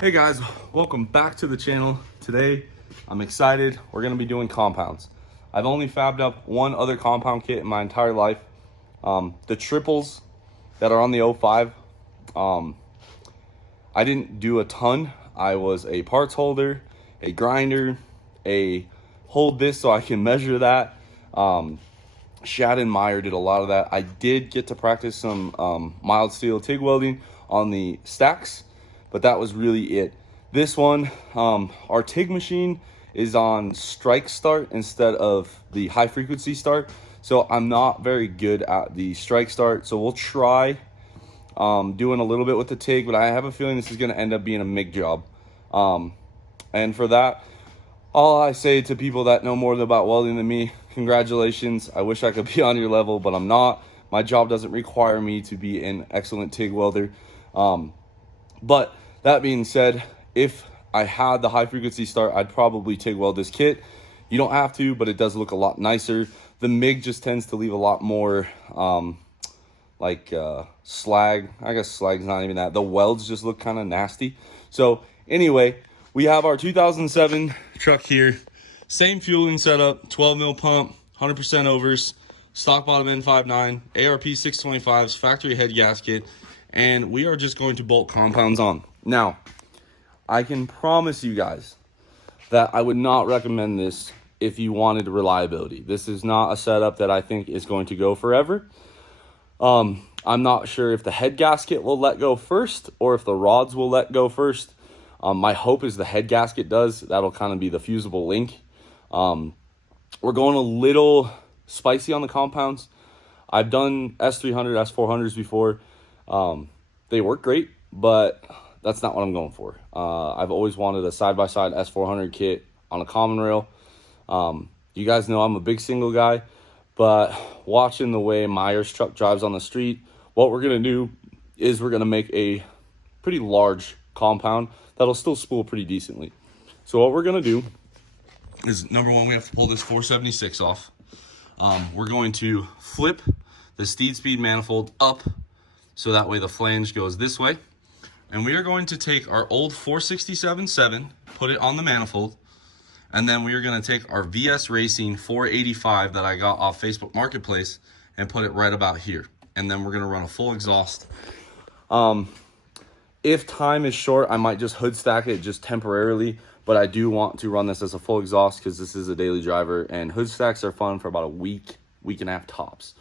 Hey guys, welcome back to the channel. Today, I'm excited. We're gonna be doing compounds. I've only fabbed up one other compound kit in my entire life. The triples that are on the 05. I didn't do a ton. I was a parts holder, a grinder, a hold this so I can measure that. Shad and Meyer did a lot of that. I did get to practice some mild steel TIG welding on the stacks, but that was really it. This one, our TIG machine is on strike start instead of the high frequency start. So I'm not very good at the strike start. So we'll try doing a little bit with the TIG, but I have a feeling this is gonna end up being a MIG job. And for that, all I say to people that know more about welding than me, congratulations. I wish I could be on your level, but I'm not. My job doesn't require me to be an excellent TIG welder. But that being said, if I had the high frequency start, I'd probably TIG weld this kit. You don't have to, but it does look a lot nicer. The MIG just tends to leave a lot more slag. I guess slag's not even that. The welds just look kind of nasty. So anyway, we have our 2007 truck here. Same fueling setup, 12 mil pump, 100% overs, stock bottom N59, ARP 625s, factory head gasket, and we are just going to bolt compounds on. Now, I can promise you guys that I would not recommend this if you wanted reliability. This is not a setup that I think is going to go forever. I'm not sure if the head gasket will let go first or if the rods will let go first. My hope is the head gasket does. That'll kind of be the fusible link. We're going a little spicy on the compounds. I've done S300, S400s before. They work great, but that's not what I'm going for. I've always wanted a side-by-side S400 kit on a common rail. You guys know I'm a big single guy, but watching the way Meyer's truck drives on the street, what we're going to do is we're going to make a pretty large compound that'll still spool pretty decently. So what we're going to do is, number one, we have to pull this 476 off. We're going to flip the steed speed manifold up so that way the flange goes this way. And we are going to take our old 467.7, put it on the manifold, and then we are going to take our VS Racing 485 that I got off Facebook Marketplace and put it right about here. And then we're going to run a full exhaust. If time is short, I might just hood stack it just temporarily, but I do want to run this as a full exhaust because this is a daily driver, and hood stacks are fun for about a week and a half tops.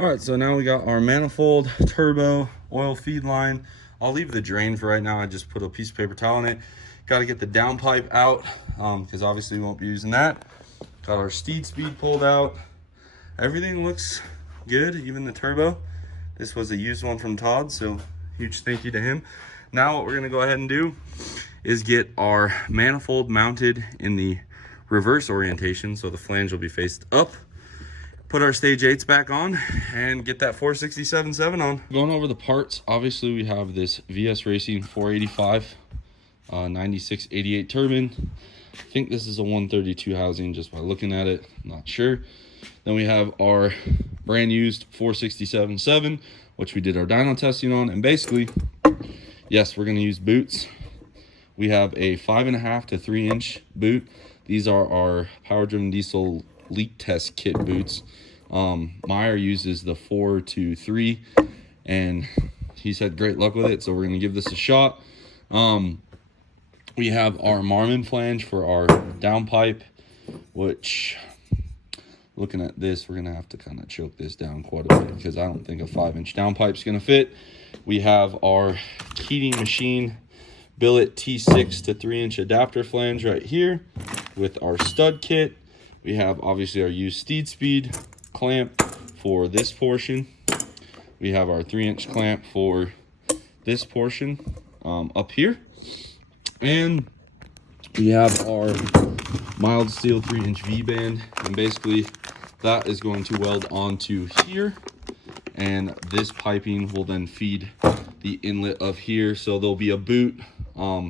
All right, so now we got our manifold, turbo, oil feed line. I'll leave the drain for right now. I just put a piece of paper towel on it. Got to get the downpipe out because obviously we won't be using that. Got our steed speed pulled out. Everything looks good, even the turbo. This was a used one from Todd, so huge thank you to him. Now what we're gonna go ahead and do is get our manifold mounted in the reverse orientation, so the flange will be faced up. Put our stage 8s back on and get that 467.7 on. Going over the parts, obviously we have this VS Racing 485 9688 turbine. I think this is a 132 housing just by looking at it, not sure. Then we have our brand used 467.7, which we did our dyno testing on. And basically, yes, we're gonna use boots. We have a 5.5 to 3 inch boot. These are our power driven diesel leak test kit boots. Meyer uses the 4 to 3 and he's had great luck with it, so we're gonna give this a shot. We have our Marmon flange for our downpipe, which, looking at this, we're gonna have to kind of choke this down quite a bit because I don't think a 5-inch downpipe is gonna fit. We have our Keating Machine billet T6 to 3-inch adapter flange right here with our stud kit. We have obviously our used steed speed clamp for this portion. We have our 3-inch clamp for this portion up here. And we have our mild steel 3-inch V-band. And basically that is going to weld onto here. And this piping will then feed the inlet of here. So there'll be a boot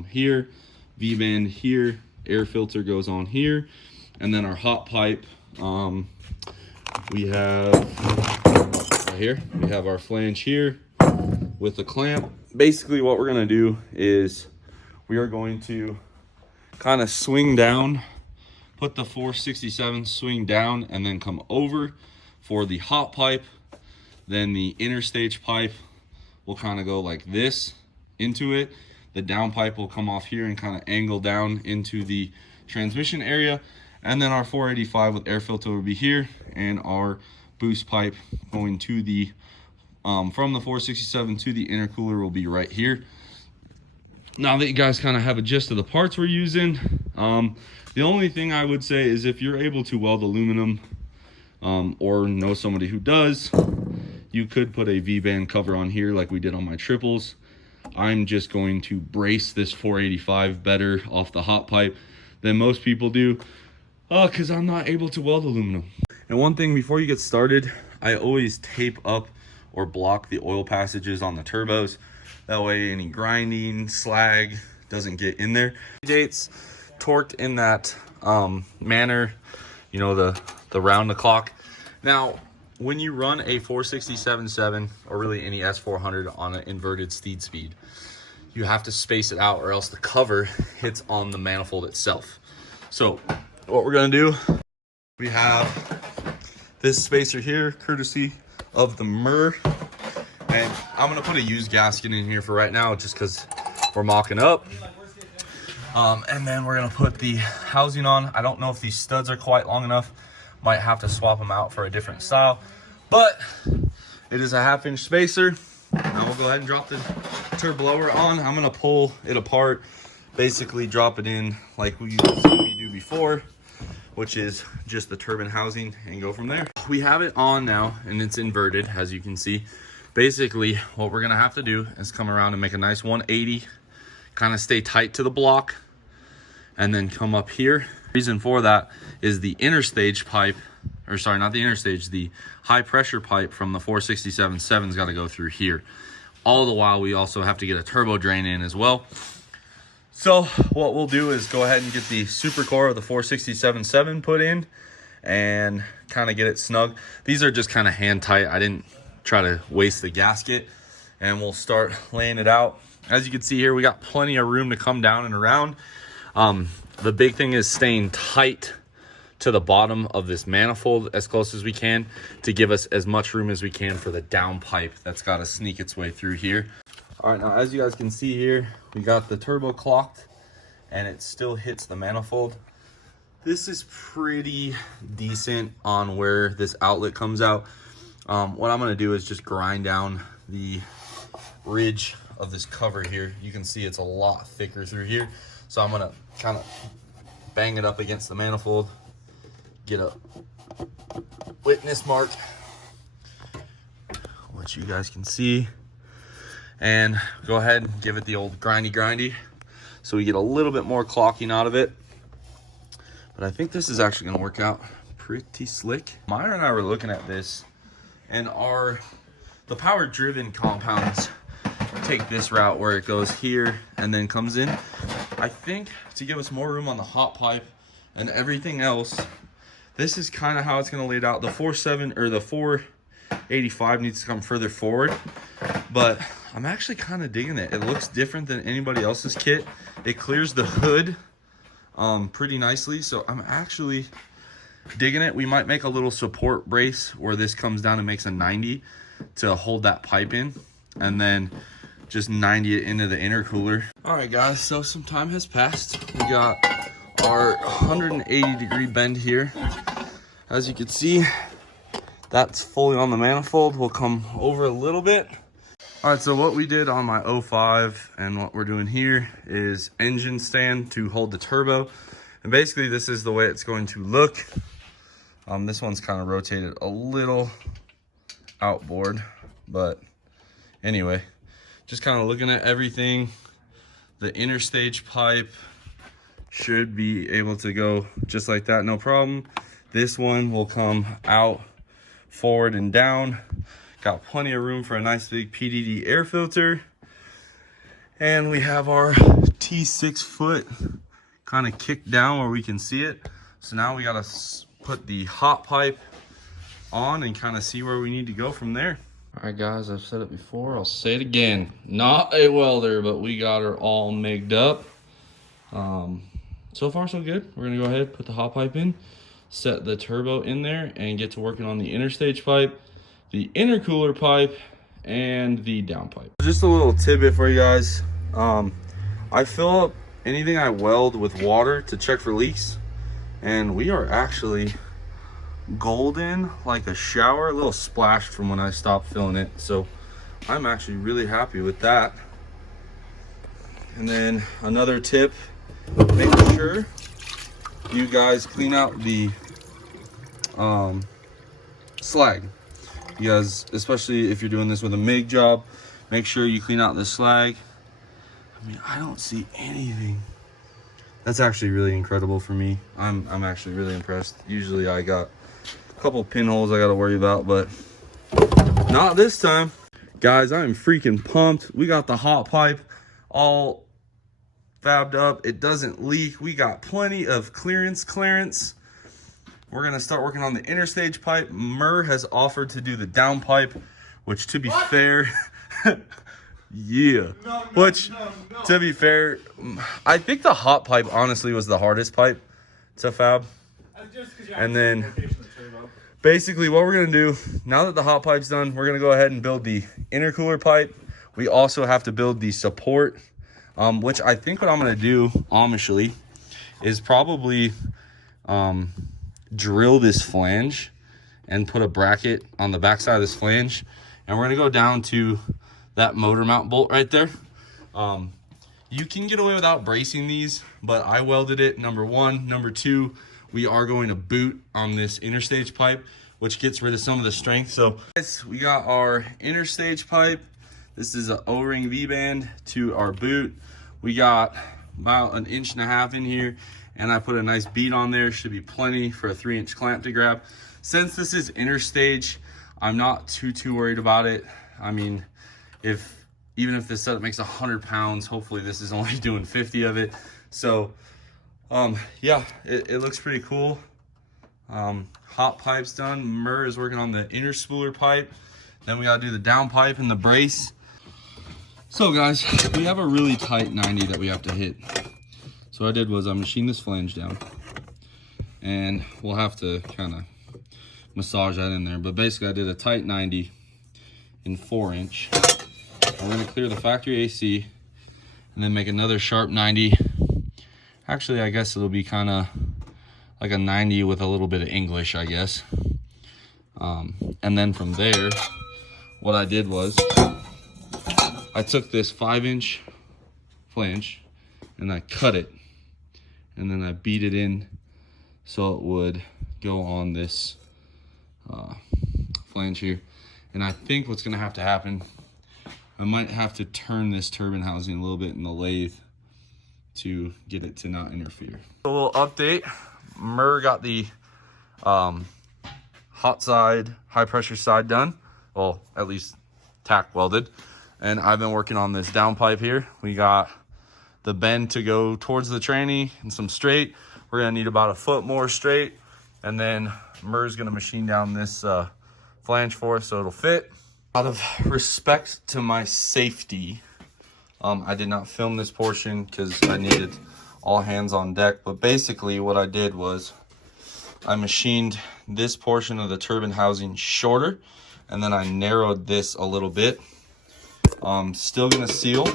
here, V-band here, air filter goes on here. And then our hot pipe, we have right here, we have our flange here with the clamp. Basically what we're gonna do is we are going to kind of swing down, put the 467 swing down, and then come over for the hot pipe. Then the inner stage pipe will kind of go like this into it. The down pipe will come off here and kind of angle down into the transmission area. And then our 485 with air filter will be here, and our boost pipe going to the from the 467 to the intercooler will be right here. Now that you guys kind of have a gist of the parts we're using, the only thing I would say is if you're able to weld aluminum or know somebody who does, you could put a V-band cover on here like we did on my triples. I'm just going to brace this 485 better off the hot pipe than most people do, because I'm not able to weld aluminum. And one thing before you get started, I always tape up or block the oil passages on the turbos. That way any grinding, slag doesn't get in there. Dates torqued in that manner, you know, the round the clock. Now, when you run a 467.7 or really any S400 on an inverted steed speed, you have to space it out or else the cover hits on the manifold itself. So what we're gonna do, we have this spacer here, courtesy of the Murr. And I'm gonna put a used gasket in here for right now just because we're mocking up. And then we're gonna put the housing on. I don't know if these studs are quite long enough. Might have to swap them out for a different style. But it is a 1/2-inch spacer. Now we'll go ahead and drop the turbo blower on. I'm gonna pull it apart, basically drop it in like we do before, which is just the turbine housing, and go from there. We have it on now and it's inverted, as you can see. Basically what we're gonna have to do is come around and make a nice 180, kind of stay tight to the block, and then come up here. Reason for that is the inner stage pipe, or sorry, not the inner stage, the high pressure pipe from the 467.7's got to go through here. All the while we also have to get a turbo drain in as well. So what we'll do is go ahead and get the super core of the 467.7 put in and kind of get it snug. These are just kind of hand tight. I didn't try to waste the gasket, and we'll start laying it out. As you can see here, we got plenty of room to come down and around. The big thing is staying tight to the bottom of this manifold as close as we can to give us as much room as we can for the downpipe that's got to sneak its way through here. All right, now as you guys can see here, we got the turbo clocked and it still hits the manifold. This is pretty decent on where this outlet comes out. What I'm gonna do is just grind down the ridge of this cover here. You can see it's a lot thicker through here. So I'm gonna kind of bang it up against the manifold, get a witness mark, which you guys can see, and go ahead and give it the old grindy so we get a little bit more clocking out of it. but I think this is actually gonna work out pretty slick. Myra and I were looking at this, and the power driven compounds take this route where it goes here and then comes in. I think to give us more room on the hot pipe and everything else, this is kind of how it's going to lay it out. The 4.7 or the 485 needs to come further forward, but I'm actually kind of digging it. It looks different than anybody else's kit. It clears the hood pretty nicely, so I'm actually digging it. We might make a little support brace where this comes down and makes a 90 to hold that pipe in, and then just 90 it into the intercooler. All right, guys, so some time has passed. We got our 180-degree bend here. As you can see, that's fully on the manifold. We'll come over a little bit. All right, so what we did on my 05 and what we're doing here is engine stand to hold the turbo. And basically this is the way it's going to look. This one's kind of rotated a little outboard, but anyway, just kind of looking at everything. The interstage pipe should be able to go just like that, no problem. This one will come out, forward and down. Got plenty of room for a nice big PDD air filter. And we have our T6 foot kind of kicked down where we can see it. So now we gotta put the hot pipe on and kind of see where we need to go from there. All right, guys, I've said it before, I'll say it again. Not a welder, but we got her all migged up. So far, so good. We're gonna go ahead, put the hot pipe in, set the turbo in there, and get to working on the interstage pipe, the intercooler pipe, and the downpipe. Just a little tidbit for you guys. I fill up anything I weld with water to check for leaks, and we are actually golden like a shower, a little splashed from when I stopped filling it, so I'm actually really happy with that. And then another tip, make sure you guys clean out the slag. You guys, especially if you're doing this with a MIG job, make sure you clean out the slag. I mean, I don't see anything. That's actually really incredible for me. I'm actually really impressed. Usually I got a couple pinholes I got to worry about, but not this time. Guys, I am freaking pumped. We got the hot pipe all fabbed up. It doesn't leak. We got plenty of clearance. We're gonna start working on the interstage pipe. Murr has offered to do the downpipe, which to be fair, yeah. To be fair, I think the hot pipe honestly was the hardest pipe to fab. And then basically what we're gonna do, now that the hot pipe's done, we're gonna go ahead and build the intercooler pipe. We also have to build the support, which I think what I'm gonna do, Amishly, is probably drill this flange and put a bracket on the backside of this flange, and we're gonna go down to that motor mount bolt right there. You can get away without bracing these, but I welded it, number one. Number two, we are going to boot on this interstage pipe, which gets rid of some of the strength. So guys, we got our interstage pipe. This is an O-ring V-band to our boot. We got about 1.5 inches in here, and I put a nice bead on there. Should be plenty for a 3-inch clamp to grab. Since this is interstage, I'm not too worried about it. I mean, even if this setup makes 100 pounds, hopefully this is only doing 50 of it. So yeah, it looks pretty cool. Hot pipe's done. Murr is working on the inner spooler pipe. Then we gotta do the down pipe and the brace. So guys, we have a really tight 90 that we have to hit. So what I did was I machined this flange down, and we'll have to kind of massage that in there. But basically I did a tight 90 in 4-inch. We're gonna clear the factory AC and then make another sharp 90. Actually, I guess it'll be kind of like a 90 with a little bit of English, I guess. And then from there, what I did was I took this 5-inch flange and I cut it, and then I beat it in so it would go on this flange here. And I think what's gonna have to happen, I might have to turn this turbine housing a little bit in the lathe to get it to not interfere. A little update, Murr got the hot side, high pressure side done. Well, at least tack welded. And I've been working on this downpipe here. We got the bend to go towards the tranny and some straight. We're gonna need about a foot more straight. And then Murr's gonna machine down this flange for us so it'll fit. Out of respect to my safety, I did not film this portion because I needed all hands on deck. But basically what I did was I machined this portion of the turbine housing shorter, and then I narrowed this a little bit. Still gonna seal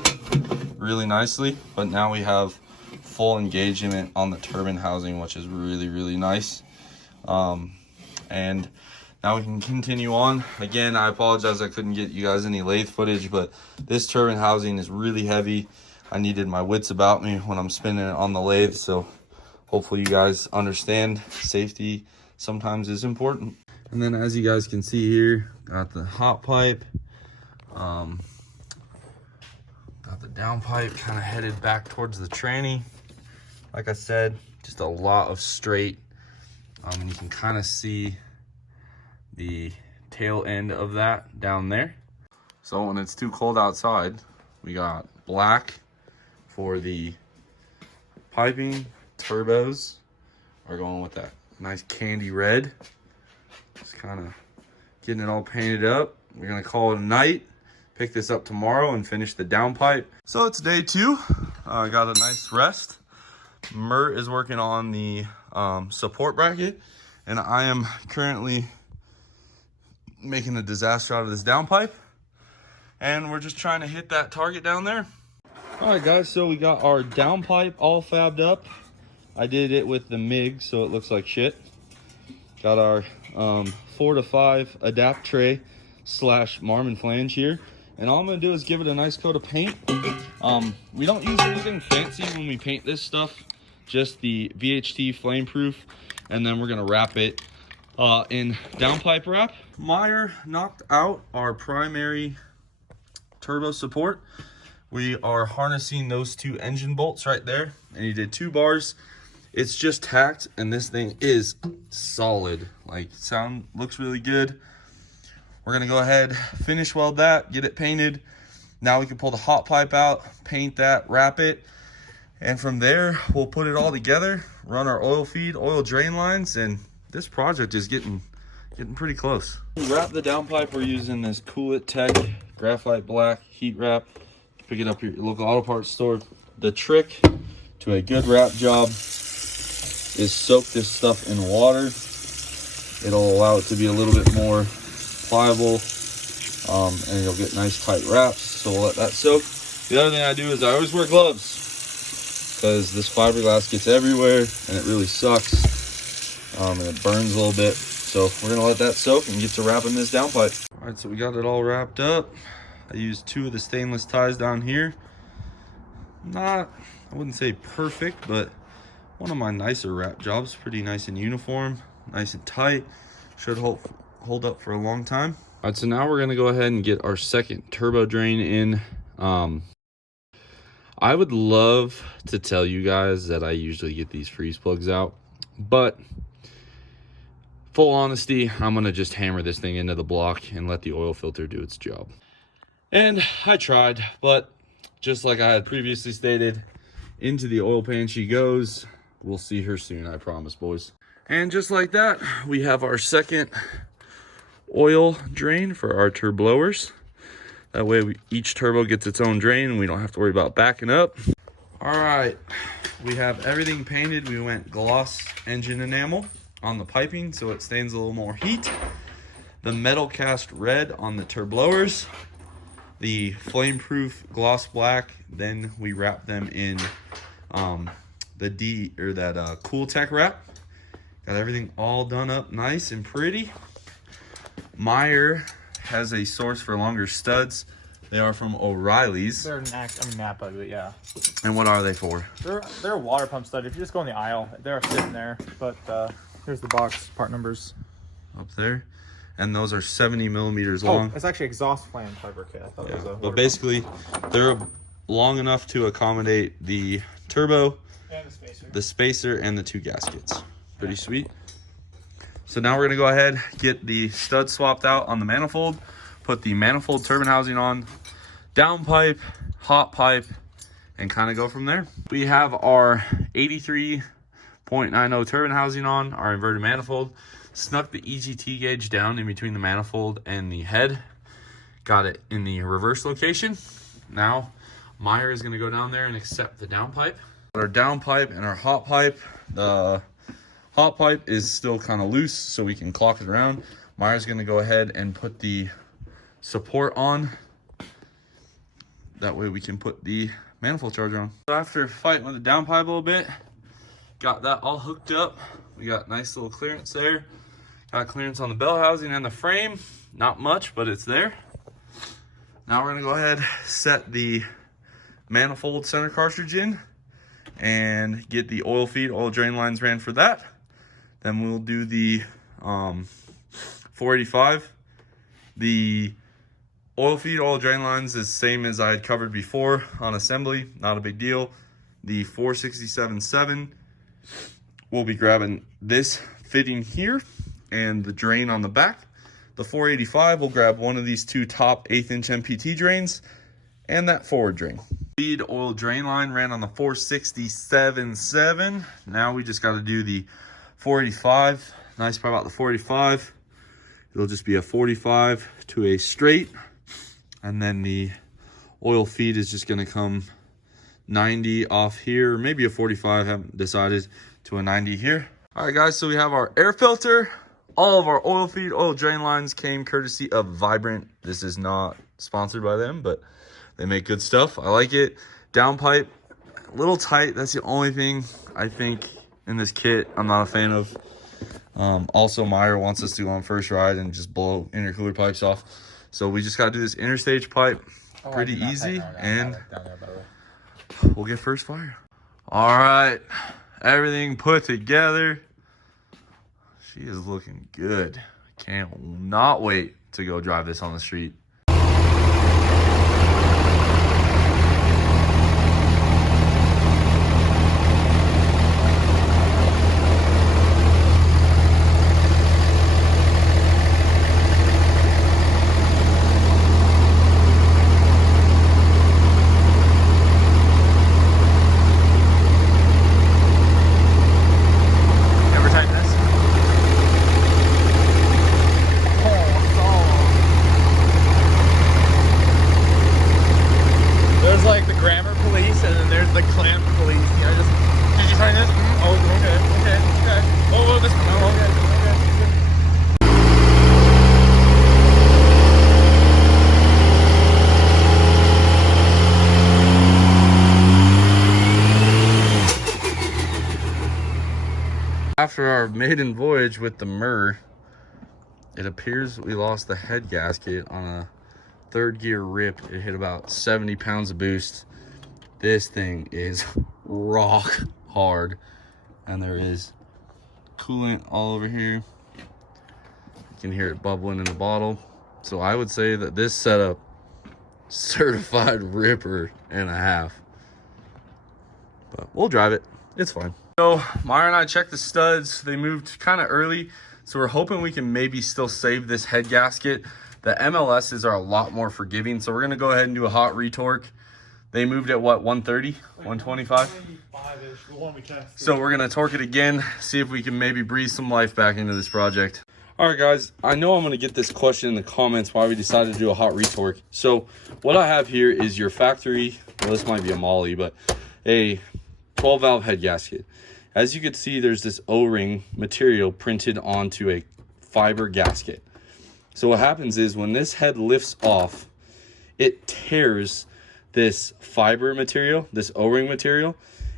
really nicely, but now we have full engagement on the turbine housing, which is really, really nice. And now we can continue on. Again, I apologize I couldn't get you guys any lathe footage, but this turbine housing is really heavy. I needed my wits about me when I'm spinning it on the lathe, so hopefully you guys understand safety sometimes is important. And then as you guys can see here, got the hot pipe, got the downpipe kind of headed back towards the tranny. Like I said, just a lot of straight, and you can kind of see the tail end of that down there. So when it's too cold outside, we got black for the piping. Turbos are going with that nice candy red. Just kind of getting it all painted up. We're gonna call it a night, pick this up tomorrow and finish the downpipe. So it's day 2. I got a nice rest. Murr is working on the support bracket, and I am currently making a disaster out of this downpipe, and we're just trying to hit that target down there. All right guys, so we got our downpipe all fabbed up. I did it with the MIG, so it looks like shit. Got our 4 to 5 adapt tray / Marmon flange here. And all I'm gonna do is give it a nice coat of paint. We don't use anything fancy when we paint this stuff, just the VHT flame proof. And then we're gonna wrap it in downpipe wrap. Meyer knocked out our primary turbo support. We are harnessing those 2 engine bolts right there, and he did 2 bars. It's just tacked, and this thing is solid. Like, looks really good. We're gonna go ahead, finish weld that, get it painted. Now we can pull the hot pipe out, paint that, wrap it, and from there we'll put it all together, run our oil feed, oil drain lines, and this project is getting pretty close. To wrap the downpipe, we're using this Cool It Tech graphite black heat wrap. Pick it up at your local auto parts store. The trick to a good wrap job is soak this stuff in water. It'll allow it to be a little bit more pliable, and you'll get nice tight wraps. So we'll let that soak. The other thing I do is I always wear gloves, because this fiberglass gets everywhere and it really sucks, and it burns a little bit. So we're gonna let that soak and get to wrapping this downpipe. All right, so we got it all wrapped up. I used 2 of the stainless ties down here. I wouldn't say perfect, but one of my nicer wrap jobs. Pretty nice and uniform, nice and tight. Should hold up for a long time. All right, so now we're gonna go ahead and get our second turbo drain in. I would love to tell you guys that I usually get these freeze plugs out, but full honesty, I'm gonna just hammer this thing into the block and let the oil filter do its job. And I tried, but just like I had previously stated, into the oil pan she goes. We'll see her soon, I promise, boys. And just like that, we have our second oil drain for our turblowers. That way each turbo gets its own drain and we don't have to worry about backing up. All right, we have everything painted. We went gloss engine enamel on the piping so it stains a little more heat. The metal cast red on the turblowers. The flame-proof gloss black. Then we wrap them in that Cool Tech wrap. Got everything all done up nice and pretty. Meyer has a source for longer studs. They are from O'Reilly's. They're Napa, but yeah. And what are they for? They're a water pump stud. If you just go in the aisle, they're sitting there. But here's the box part numbers up there. And those are 70 millimeters long. It's actually exhaust fan fabricate. I thought it was a but basically, they're long enough to accommodate the turbo, and the spacer, and the 2 gaskets. Pretty sweet. So now we're gonna go ahead, get the stud swapped out on the manifold, put the manifold turbine housing on, downpipe, hot pipe, and kind of go from there. We have our 83.90 turbine housing on, our inverted manifold. Snuck the EGT gauge down in between the manifold and the head. Got it in the reverse location. Now, Meyer is gonna go down there and accept the downpipe. Our downpipe and our hot pipe. The hot pipe is still kind of loose, so we can clock it around. Meyer's gonna go ahead and put the support on. That way we can put the manifold charger on. After fighting with the downpipe a little bit, got that all hooked up. We got nice little clearance there. Got clearance on the bell housing and the frame. Not much, but it's there. Now we're gonna go ahead, set the manifold center cartridge in and get the oil feed, oil drain lines ran for that. Then we'll do the 485. The oil feed, oil drain lines is same as I had covered before on assembly, not a big deal. The 467.7, we'll be grabbing this fitting here and the drain on the back. The 485, we'll grab one of these two top 1/8 inch MPT drains and that forward drain. Feed oil drain line ran on the 467.7. Now we just got to do the 485. Nice part about the 485, it'll just be a 45 to a straight, and then the oil feed is just going to come 90 off here, maybe a 45, haven't decided, to a 90 here. All right guys, so we have our air filter. All of our oil feed, oil drain lines came courtesy of Vibrant. This is not sponsored by them, but they make good stuff. I like it. Downpipe, a little tight. That's the only thing I think in this kit I'm not a fan of. Also, Meyer wants us to go on first ride and just blow intercooler pipes off. So we just got to do this interstage pipe. Pretty easy, and we'll get first fire. All right, everything put together. She is looking good. Can't not wait to go drive this on the street. After our maiden voyage with the Murr, it appears we lost the head gasket on a 3rd gear rip. It hit about 70 pounds of boost. This thing is rock hard, and there is coolant all over here. You can hear it bubbling in the bottle. So I would say that this setup, certified ripper and a half. But we'll drive it. It's fine. So Meyer and I checked the studs. They moved kind of early, so we're hoping we can maybe still save this head gasket. The MLSs are a lot more forgiving, so we're gonna go ahead and do a hot retorque. They moved at what, 130, 125? 95-ish, the one we tested. So we're gonna torque it again, see if we can maybe breathe some life back into this project. All right guys, I know I'm gonna get this question in the comments why we decided to do a hot retorque. So what I have here is your factory, well this might be a Molly, but a 12 valve head gasket. As you can see, there's this O-ring material printed onto a fiber gasket. So what happens is when this head lifts off, it tears this fiber material, this O-ring material,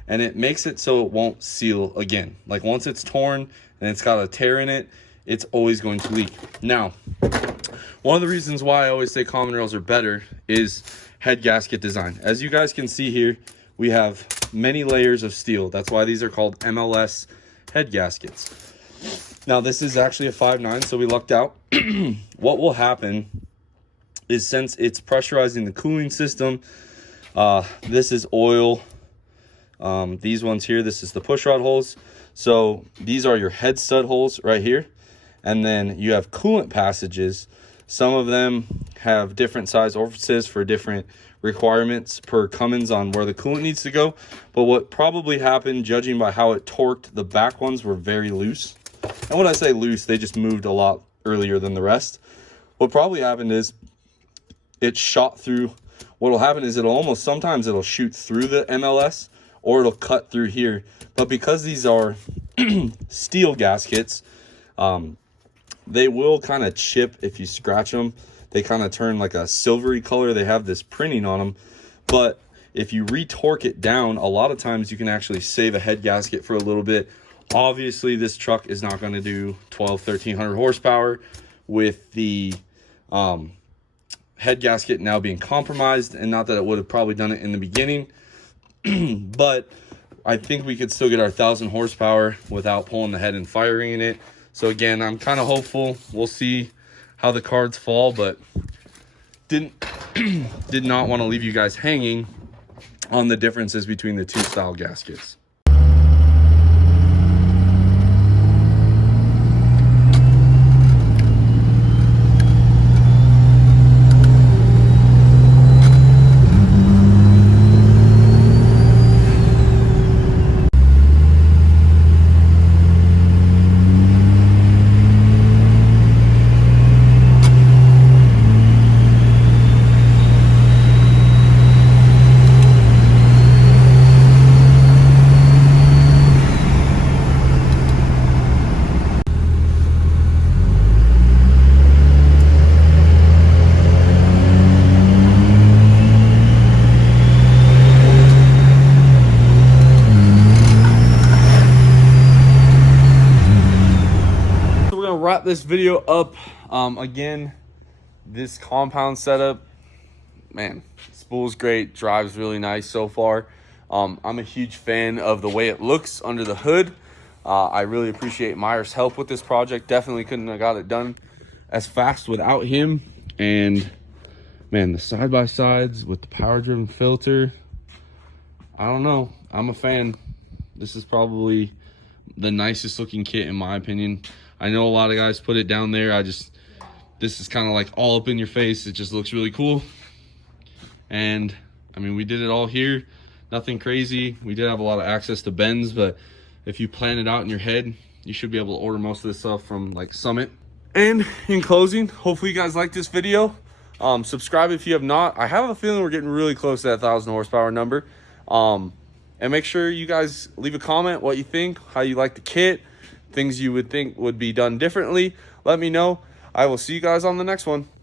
and it makes it so it won't seal again. Like once it's torn and it's got a tear in it, it's always going to leak. Now, one of the reasons why I always say common rails are better is head gasket design. As you guys can see here, we have many layers of steel. That's why these are called MLS head gaskets. Now this is actually a 5.9, so we lucked out. What will happen is since it's pressurizing the cooling system, this is oil. These ones here, this is the push rod holes. So these are your head stud holes right here. And then you have coolant passages. Some of them have different size orifices for different requirements per Cummins on where the coolant needs to go. But what probably happened, judging by how it torqued, the back ones were very loose. And when I say loose, they just moved a lot earlier than the rest. What probably happened is it shot through. What'll happen is sometimes it'll shoot through the MLS, or it'll cut through here. But because these are steel gaskets, they will kind of chip if you scratch them. They kind of turn like a silvery color. They have this printing on them. But if you re-torque it down, a lot of times you can actually save a head gasket for a little bit. Obviously, this truck is not going to do 1300 horsepower with the head gasket now being compromised, and not that it would have probably done it in the beginning. But I think we could still get our 1000 horsepower without pulling the head and firing in it. So again, I'm kind of hopeful. We'll see how the cards fall, but did not want to leave you guys hanging on the differences between the two style gaskets. Wrap this video up. Again, this compound setup, man, spool's great, drives really nice so far. I'm a huge fan of the way it looks under the hood. I really appreciate Meyer's help with this project. Definitely couldn't have got it done as fast without him. And man, the side-by-sides with the power-driven filter, I don't know, I'm a fan. This is probably the nicest looking kit in my opinion. I know a lot of guys put it down there. This is kind of like all up in your face. It just looks really cool. And I mean, we did it all here. Nothing crazy. We did have a lot of access to bends, but if you plan it out in your head, you should be able to order most of this stuff from like Summit. And in closing, hopefully you guys like this video. Subscribe if you have not. I have a feeling we're getting really close to that 1000 horsepower number. And make sure you guys leave a comment what you think, how you like the kit, things you would think would be done differently. Let me know. I will see you guys on the next one.